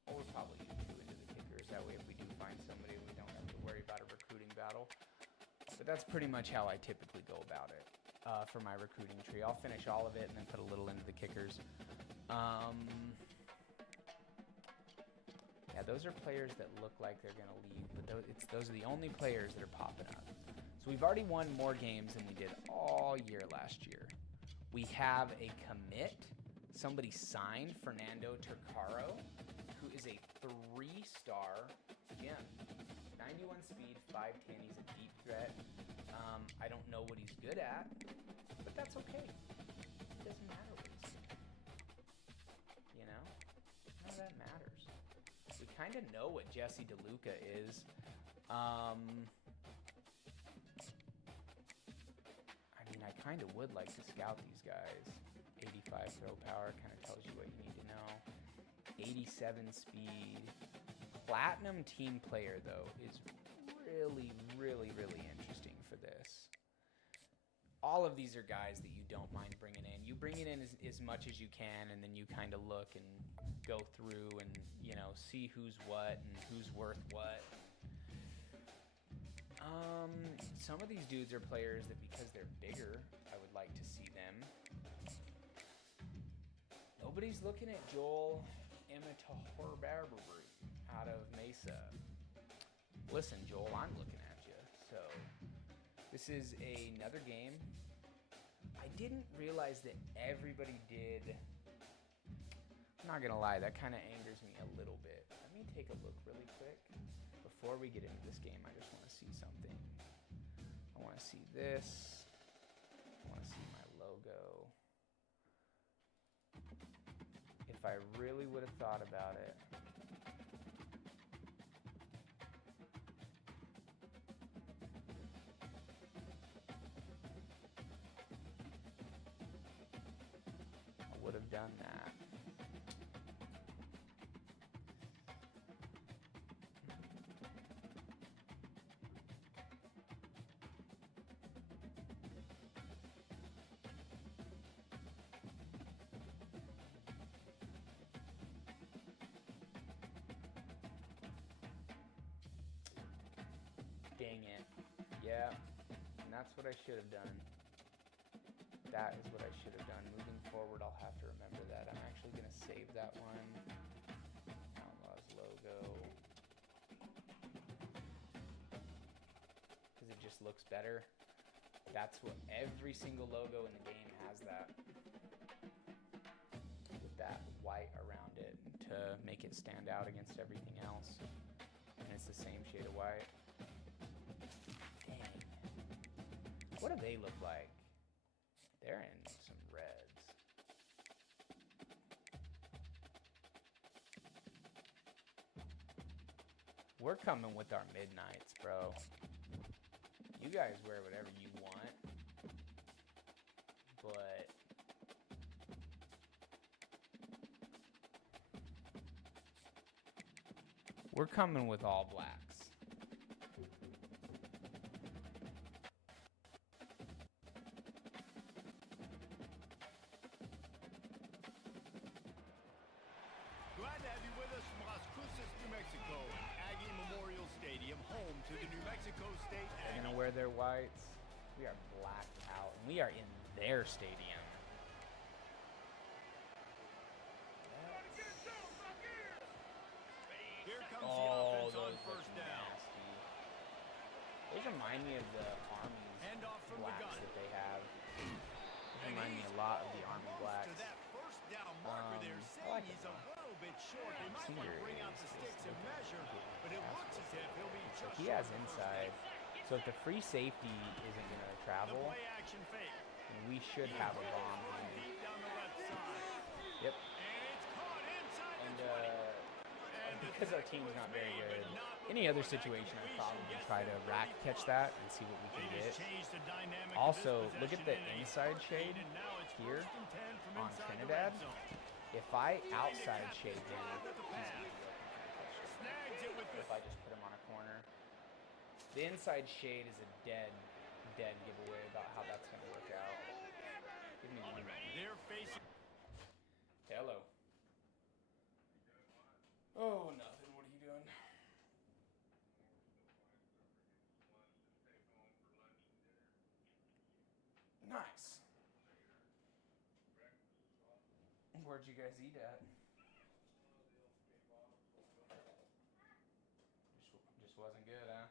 Or we'll probably use 2 into the kickers. That way if we do find somebody, we don't have to worry about a recruiting battle. But that's pretty much how I typically go about it for my recruiting tree. I'll finish all of it and then put a little into the kickers. Yeah, those are players that look like they're going to leave, but those are the only players that are popping up. So we've already won more games than we did all year last year. We have a commit. Somebody signed Fernando Turcaro, who is a 3-star. Again, 91 speed, 5'10". He's a deep threat. I don't know what he's good at, but that's okay. It doesn't matter what he's good at. You know? None of that matters. We kind of know what Jesse DeLuca is. I mean, I kind of would like to scout these guys. 85 throw power kind of tells you what you need to know. 87 speed. Platinum team player, though, is really, really, really interesting for this. All of these are guys that you don't mind bringing in. You bring it in as much as you can, and then you kind of look and go through and, you know, see who's what and who's worth what. Some of these dudes are players that because they're bigger, I would like to see them. Nobody's looking at Joel Imatahorbarbery out of Mesa. Listen, Joel, I'm looking at you. So this is another game. I didn't realize that everybody did. I'm not gonna lie, that kind of angers me a little bit. Let me take a look really quick. Before we get into this game, I just want to see something. I want to see this. I want to see my logo. If I really would have thought about it, I would have done that. Dang it. Yeah, and that's what I should have done. That is what I should have done. Moving forward, I'll have to remember that. I'm actually going to save that one. Outlaws logo. Because it just looks better. That's what every single logo in the game has, that. With that white around it to make it stand out against everything else. And it's the same shade of white. Dang. What do they look like? They're in some reds. We're coming with our midnights, bro. You guys wear whatever you want. But we're coming with all blacks. Glad to have you with us from Las Cruces, New Mexico, Aggie Memorial Stadium, home to the New Mexico State They're Aggies. gonna wear their whites. We are blacked out, and we are in their stadium. Here comes the Oh, offense on those first look down. nasty. Those remind me of the Army's Handoff from the blacks gun. that they have. Those And remind me he's a lot of the close Army to blacks. that first down marker there, I saying like he's it, a little bit short. They might See want to here bring out is the this sticks and look at measure, him. but it looks as if he'll be So just he short has of the first inside. down. So if the free safety isn't going to The travel, play action fake. we should He have a rolls bomb one here. deep down the left side. Yep. And it's caught inside And the 20. And the because our tackle team's was not very made, good, but not any other before that situation I'd completion probably gets try them to rack 30 catch plus. that and see what we can It get. has changed the dynamic Also, of this look at possession the in a inside heartbeat, shade and now it's here 1st and 10 from on inside the Trinidad. red zone. If I Trying to outside catch shade this him, drive with the he's pass. going to be open for a touchdown. Snags it with But the if I just put him on a corner, the inside shade is a dead giveaway about how that's going to work out. Give me 1 minute. They're facing. Hello. Oh, nothing. What are you doing? Nice. Where'd you guys eat at? Just wasn't good, huh?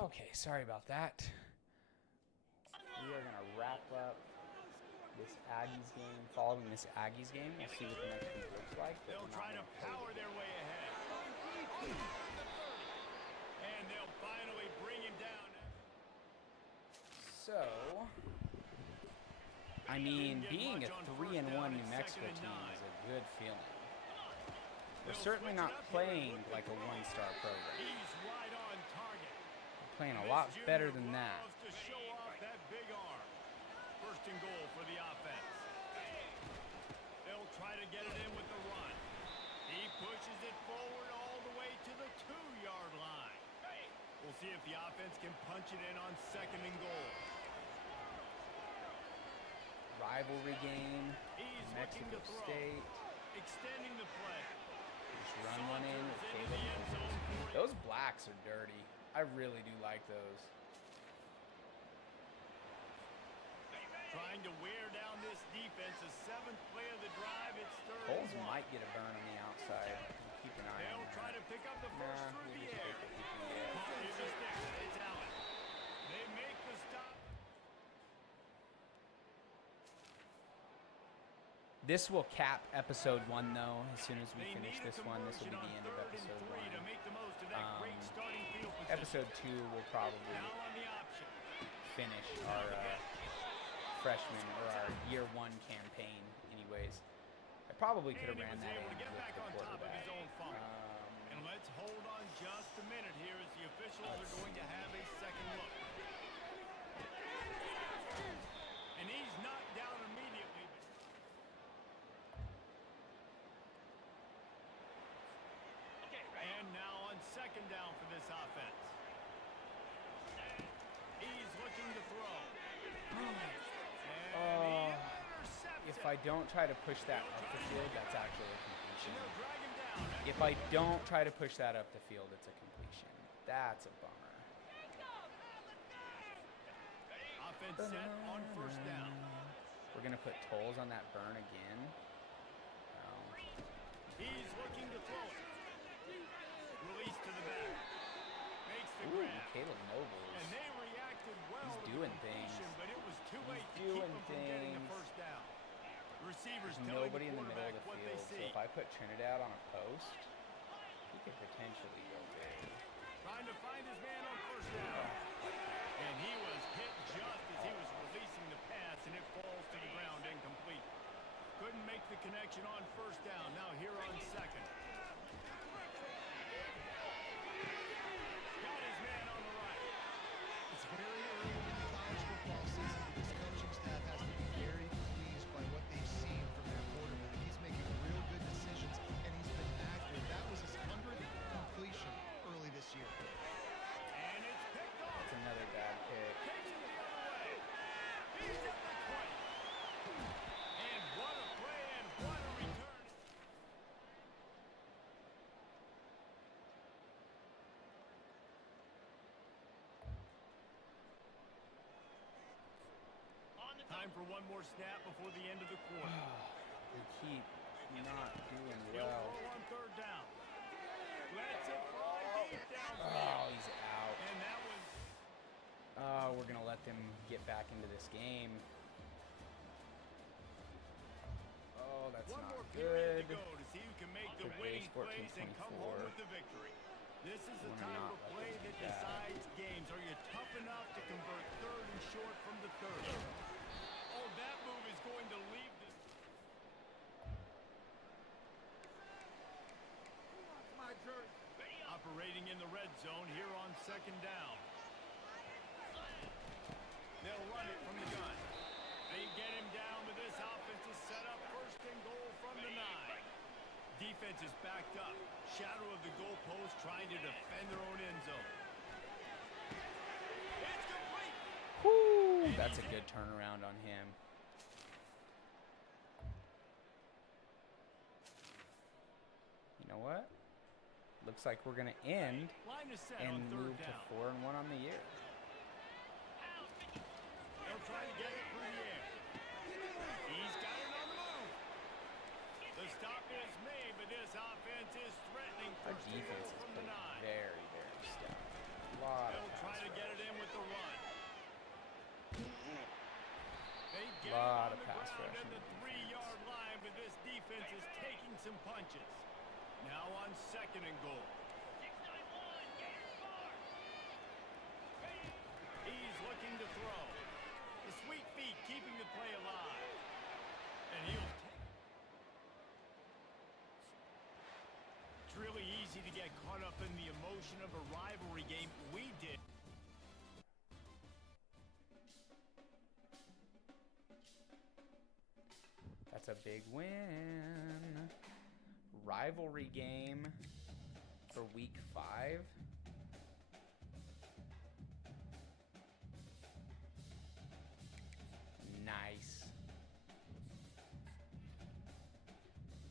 Okay, sorry about that. We are going to wrap up this Aggies game. Following this Aggies game, we'll see what the next week looks like. But They'll try to power their way ahead. And they'll finally bring him down. So, I mean, being a 3-1 New Mexico team is a good feeling. We're certainly not playing like a one-star program. He's right on target. We're playing a lot better than that. To show off that big arm. First and goal for the offense. They'll try to get it in with the run. He pushes it forward all the way to the 2-yard line. We'll see if the offense can punch it in on second and goal. Rivalry game, He's Mexico looking to throw. State. Extending the play. Just run one in with Caleb Nobles. Those blacks are dirty. I really do like those. Trying to wear down this defense. The 7th play of the drive. It's third Coles and 1. might get a burn on the outside. Keep an eye on They'll that. try to pick up the first Nah, through we'll the just air. take it through the air. Caught in the stick. It's out. They make the stop. This will cap episode 1, though. As soon as we They finish need a this one, this will be conversion the end on of 3rd and episode 3 to 1. make the most of that great starting field position. Episode 2 will probably Now on the option. finish our freshman or our year 1 campaign anyways. I probably could have And he ran was that able in to get with back the on top of quarterback. his own fumble. And let's hold on just a minute here as the officials are going to have a second look. And he's knocked down immediately. Okay, ready? And now on second down for this offense. He's looking to throw. And he intercepts If it. I don't try to push that up the field, that's actually a And completion. they'll drag him down. If I don't try to push that up the field, it's a completion. That's a bummer. Offense set on first down. We're going to put tolls on that burn again. He's looking to throw it. Release to the back. Makes the Ooh, grab. Caleb And Nobles. they reacted well He's to the doing completion, things. but it was too He's late to keep doing him from getting the things. first down. Receivers There's telling nobody in the middle of quarterback the what they field, so see. if I put Trinidad on a post, he could potentially go big. Trying to find his man on first down. And he was hit just as he was releasing the pass, and it falls to the ground incomplete. Couldn't make the connection on first down. Now here on second. Got his man on the right. It's very early in the college football season, but this coaching staff has to be very pleased by what they've seen from their quarterback. He's making real good decisions, and he's been accurate. That was his 100th completion early this year. And it's picked off. That's another bad pick. Takes him the other way. He's at the 20. And what a play and what a return. On the Time for one more snap before the end of the quarter. They keep not doing He'll well. throw on third down. Lets it fly deep downfield. Oh, he's out. And that was Oh, we're going to let them get back into this game. Oh, that's one not more period good. to go to see who can make the Good winning base, plays and come home 14-24. with the victory. This is the Wanna time not of let play them that do that. decides games. Are you tough enough to convert third and short from the 30? Oh, that move is going to leave this. Operating in the red zone here on second down. They'll run it from the gun. They get him down, but this offense is set up first and goal from the 9. Defense is backed up. Shadow of the goalpost trying to defend their own end zone. It's complete. Whoo, that's a good turnaround on him. You know what? Looks like we're going to end Line is set and on move third to down. 4-1 on the year. They'll try to get it through the air. He's got it on the move. The stop is made, but this offense is threatening Our first and defense goal is from the playing 9. very, very stout. lot of They'll try pass to get it in with the run. They get Lot it on of the pass ground rush at in the the 3-yard line, but this defense is taking some punches. Now on 2nd and goal. 691, Gators score. He's looking to throw. The sweet feet keeping the play alive. And he'll take. It's really easy to get caught up in the emotion of a rivalry game. We did. That's a big win. Rivalry game for week 5. Nice.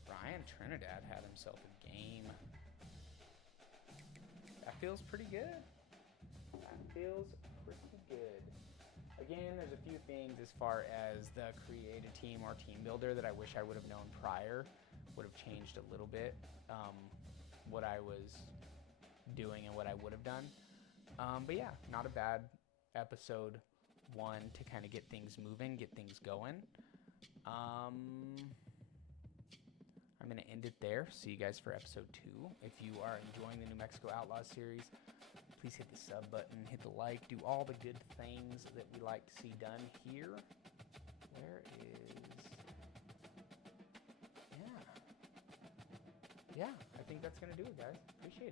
Ryan Trinidad had himself a game. That feels pretty good. That feels pretty good. Again, there's a few things as far as the create a team or team builder that I wish I would have known prior. Would have changed a little bit what I was doing and what I would have done. But yeah, not a bad episode 1 to kind of get things moving, get things going. I'm going to end it there. See you guys for episode 2. If you are enjoying the New Mexico Outlaws series, please hit the sub button, hit the like, do all the good things that we like to see done here. Where is... Yeah, I think that's going to do it, guys. Appreciate it.